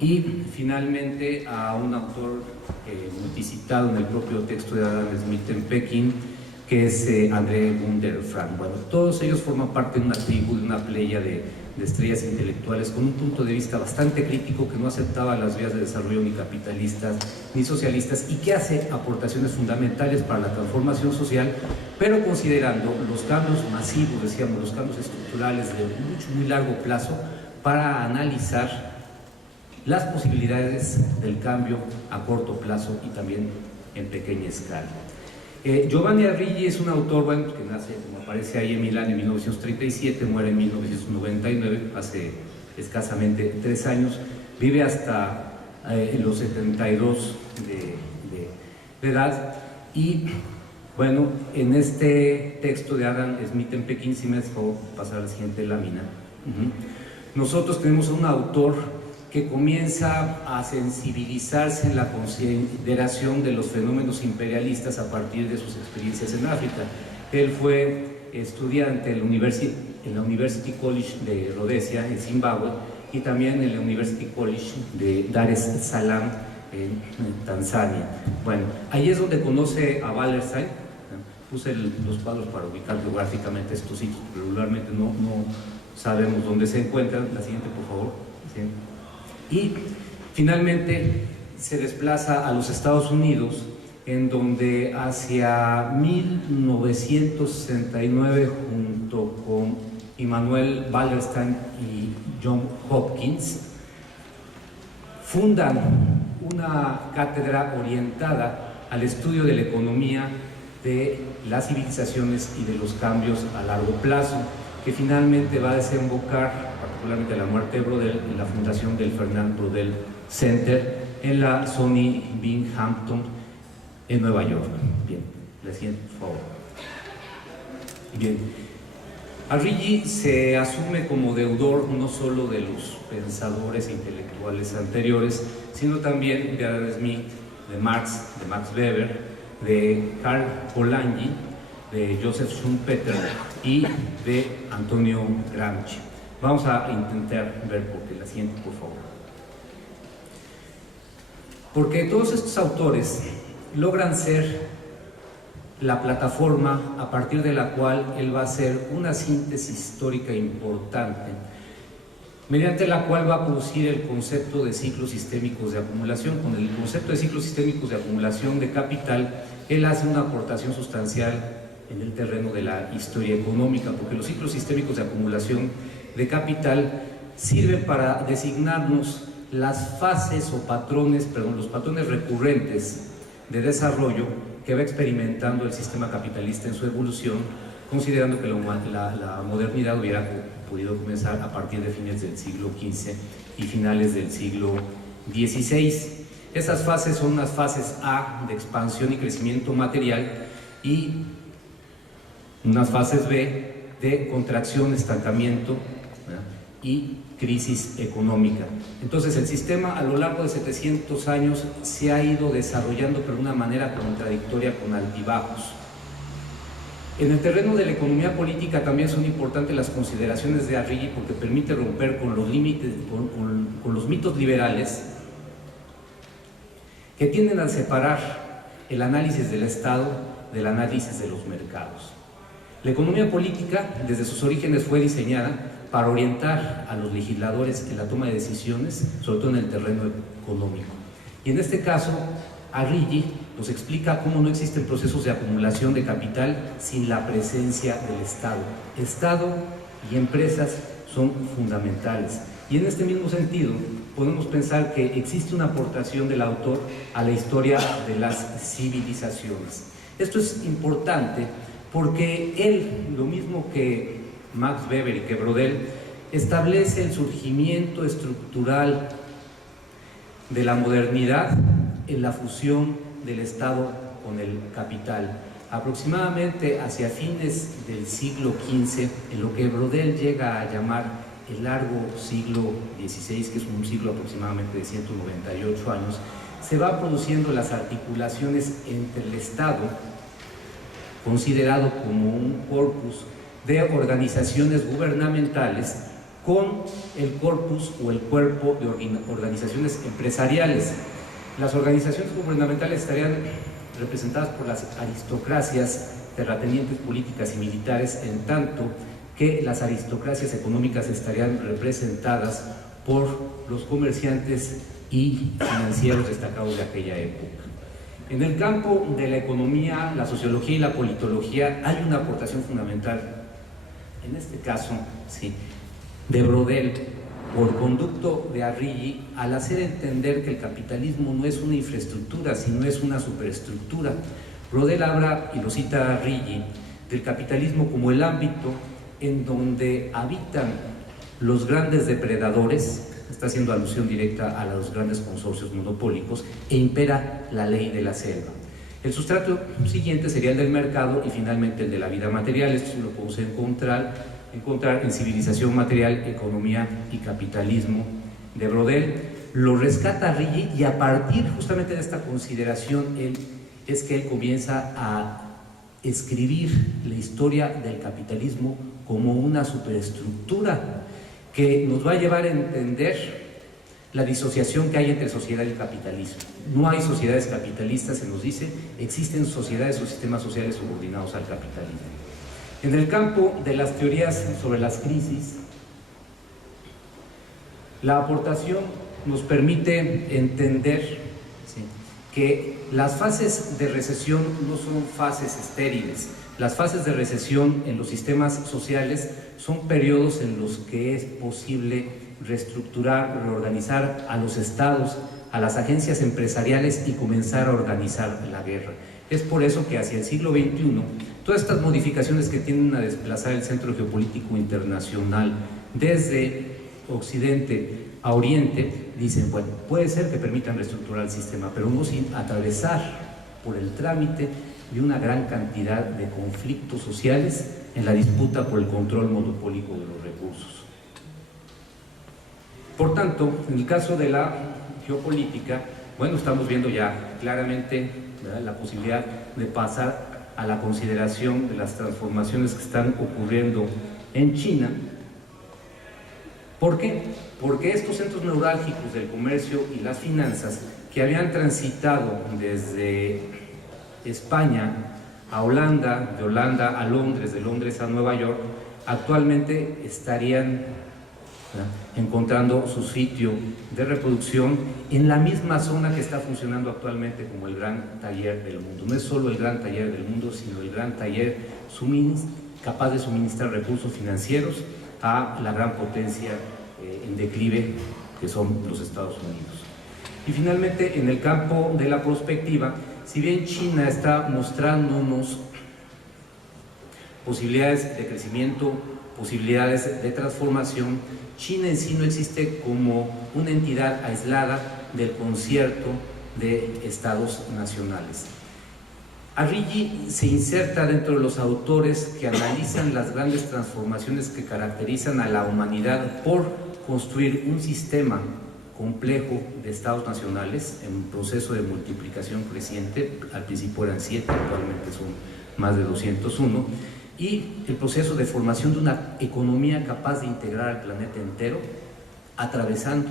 y finalmente a un autor multicitado en el propio texto de Adam Smith en Pekín, que es André Gunderfrank. Bueno, todos ellos forman parte de una tribu, de una playa de estrellas intelectuales con un punto de vista bastante crítico, que no aceptaba las vías de desarrollo ni capitalistas ni socialistas y que hace aportaciones fundamentales para la transformación social, pero considerando los cambios masivos, decíamos, los cambios estructurales de muy largo plazo, para analizar las posibilidades del cambio a corto plazo y también en pequeña escala. Giovanni Arrighi es un autor, bueno, que nace, como aparece ahí, en Milán en 1937, muere en 1999, hace escasamente 3 años, vive hasta los 72 de edad. Y bueno, en este texto de Adam Smith en Pekín, si me dejó pasar a la siguiente lámina, nosotros tenemos a un autor que comienza a sensibilizarse en la consideración de los fenómenos imperialistas a partir de sus experiencias en África. Él fue estudiante en la University College de Rhodesia, en Zimbabue, y también en la University College de Dar es Salaam, en Tanzania. Bueno, ahí es donde conoce a Wallerstein. Puse los cuadros para ubicar geográficamente estos sitios, pero regularmente no sabemos dónde se encuentran. La siguiente, por favor. ¿Sí? Y finalmente se desplaza a los Estados Unidos, en donde hacia 1969, junto con Immanuel Wallerstein y John Hopkins, fundan una cátedra orientada al estudio de la economía de las civilizaciones y de los cambios a largo plazo, que finalmente va a desembocar, particularmente a la muerte de Brodel, en la fundación del Fernand Brodel Center en la Sony Binghamton en Nueva York. Bien, la siguiente, por favor. Bien, Arrighi se asume como deudor no solo de los pensadores intelectuales anteriores, sino también de Adam Smith, de Max Weber, de Karl Polanyi, de Joseph Schumpeter y de Antonio Gramsci. Vamos a intentar ver por qué. La siguiente, por favor. Porque todos estos autores logran ser la plataforma a partir de la cual él va a hacer una síntesis histórica importante, mediante la cual va a producir el concepto de ciclos sistémicos de acumulación. Con el concepto de ciclos sistémicos de acumulación de capital, él hace una aportación sustancial en el terreno de la historia económica, porque los ciclos sistémicos de acumulación de capital sirven para designarnos las fases o patrones, los patrones recurrentes de desarrollo que va experimentando el sistema capitalista en su evolución, considerando que la modernidad hubiera podido comenzar a partir de fines del siglo XV y finales del siglo XVI. Esas fases son unas fases A de expansión y crecimiento material y unas fases B de contracción, estancamiento, ¿verdad?, y crisis económica. Entonces el sistema a lo largo de 700 años se ha ido desarrollando pero de una manera contradictoria, con altibajos. En el terreno de la economía política también son importantes las consideraciones de Arrighi, porque permite romper con los límites, con los mitos liberales que tienden a separar el análisis del Estado del análisis de los mercados. La economía política, desde sus orígenes, fue diseñada para orientar a los legisladores en la toma de decisiones, sobre todo en el terreno económico. Y en este caso, Arrighi nos explica cómo no existen procesos de acumulación de capital sin la presencia del Estado. Estado y empresas son fundamentales. Y en este mismo sentido, podemos pensar que existe una aportación del autor a la historia de las civilizaciones. Esto es importante porque él, lo mismo que Max Weber y que Brodel, establece el surgimiento estructural de la modernidad en la fusión del Estado con el capital. Aproximadamente hacia fines del siglo XV, en lo que Brodel llega a llamar el largo siglo XVI, que es un siglo aproximadamente de 198 años, se va produciendo las articulaciones entre el Estado, considerado como un corpus de organizaciones gubernamentales, con el corpus o el cuerpo de organizaciones empresariales. Las organizaciones gubernamentales estarían representadas por las aristocracias terratenientes, políticas y militares, en tanto que las aristocracias económicas estarían representadas por los comerciantes y financieros destacados de aquella época. En el campo de la economía, la sociología y la politología hay una aportación fundamental, en este caso, sí, de Brodel, por conducto de Arrighi, al hacer entender que el capitalismo no es una infraestructura, sino es una superestructura. Brodel habla, y lo cita Arrighi, del capitalismo como el ámbito en donde habitan los grandes depredadores, está haciendo alusión directa a los grandes consorcios monopólicos, e impera la ley de la selva. El sustrato siguiente sería el del mercado y finalmente el de la vida material. Esto lo podemos encontrar en Civilización Material, Economía y Capitalismo de Brodel. Lo rescata Arrighi y a partir justamente de esta consideración es que él comienza a escribir la historia del capitalismo como una superestructura que nos va a llevar a entender la disociación que hay entre sociedad y capitalismo. No hay sociedades capitalistas, se nos dice, existen sociedades o sistemas sociales subordinados al capitalismo. En el campo de las teorías sobre las crisis, la aportación nos permite entender, ¿sí?, que las fases de recesión no son fases estériles. Las fases de recesión en los sistemas sociales son periodos en los que es posible reestructurar, reorganizar a los estados, a las agencias empresariales y comenzar a organizar la guerra. Es por eso que hacia el siglo XXI, todas estas modificaciones que tienden a desplazar el centro geopolítico internacional desde Occidente a Oriente, dicen, bueno, puede ser que permitan reestructurar el sistema, pero no sin atravesar por el trámite de una gran cantidad de conflictos sociales en la disputa por el control monopólico de los recursos. Por tanto, en el caso de la geopolítica, bueno, estamos viendo ya claramente, ¿verdad?, la posibilidad de pasar a la consideración de las transformaciones que están ocurriendo en China. ¿Por qué? Porque estos centros neurálgicos del comercio y las finanzas que habían transitado desde España a Holanda, de Holanda a Londres, de Londres a Nueva York, actualmente estarían, ¿verdad?, encontrando su sitio de reproducción en la misma zona que está funcionando actualmente como el gran taller del mundo. No es solo el gran taller del mundo, sino el gran taller capaz de suministrar recursos financieros a la gran potencia en declive que son los Estados Unidos. Y finalmente, en el campo de la prospectiva, si bien China está mostrándonos posibilidades de crecimiento, posibilidades de transformación, China en sí no existe como una entidad aislada del concierto de estados nacionales. Arrighi se inserta dentro de los autores que analizan las grandes transformaciones que caracterizan a la humanidad por construir un sistema complejo de estados nacionales en un proceso de multiplicación creciente. Al principio eran 7, actualmente son más de 201, y el proceso de formación de una economía capaz de integrar al planeta entero, atravesando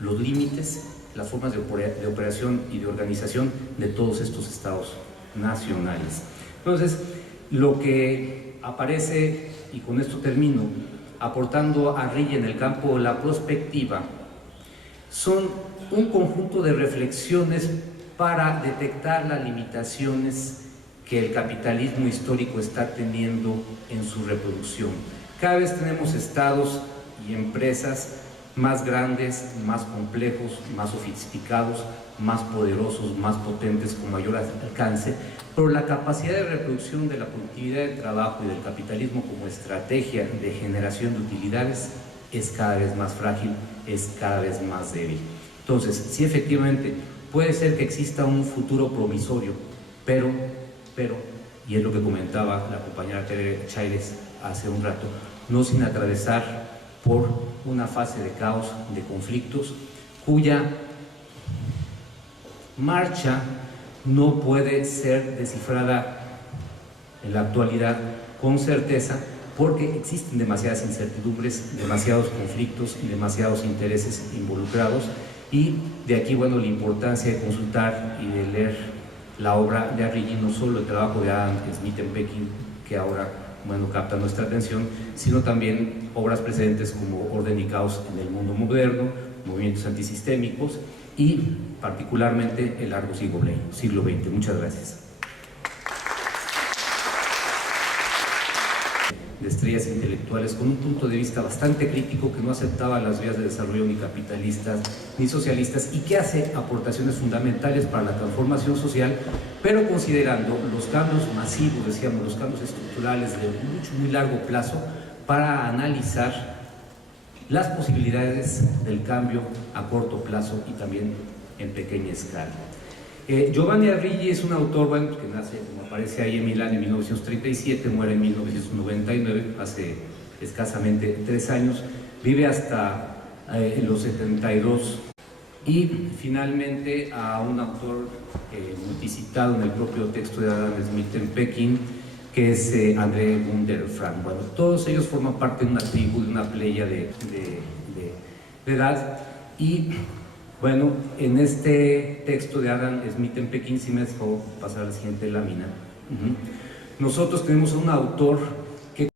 los límites, las formas de operación y de organización de todos estos estados nacionales. Entonces, lo que aparece, y con esto termino, aportando a Arrighi en el campo de la prospectiva, son un conjunto de reflexiones para detectar las limitaciones que el capitalismo histórico está teniendo en su reproducción. Cada vez tenemos estados y empresas más grandes, más complejos, más sofisticados, más poderosos, más potentes, con mayor alcance, pero la capacidad de reproducción de la productividad del trabajo y del capitalismo como estrategia de generación de utilidades es cada vez más frágil, es cada vez más débil. Entonces, sí, efectivamente, puede ser que exista un futuro promisorio, pero, y es lo que comentaba la compañera Tere Chávez hace un rato, no sin atravesar por una fase de caos, de conflictos, cuya marcha no puede ser descifrada en la actualidad con certeza, porque existen demasiadas incertidumbres, demasiados conflictos y demasiados intereses involucrados, y de aquí, bueno, la importancia de consultar y de leer la obra de Arrighi, no solo el trabajo de Adam Smith en Pekín, que ahora, bueno, capta nuestra atención, sino también obras precedentes como Orden y Caos en el Mundo Moderno, Movimientos Antisistémicos y particularmente el largo siglo XX. Muchas gracias. De estrellas intelectuales con un punto de vista bastante crítico, que no aceptaba las vías de desarrollo ni capitalistas ni socialistas, y que hace aportaciones fundamentales para la transformación social, pero considerando los cambios masivos, decíamos, los cambios estructurales de muy largo plazo, para analizar las posibilidades del cambio a corto plazo y también en pequeña escala. Giovanni Arrighi es un autor, bueno, que nace, como aparece ahí, en Milán en 1937, muere en 1999, hace escasamente 3 años, vive hasta los 72, y finalmente a un autor multicitado en el propio texto de Adam Smith en Pekín, que es André Gunter-Frank. Bueno, todos ellos forman parte de una tribu, de una playa de edad, y bueno, en este texto de Adam Smith en Pekín, si me dejó pasar a la siguiente lámina, nosotros tenemos a un autor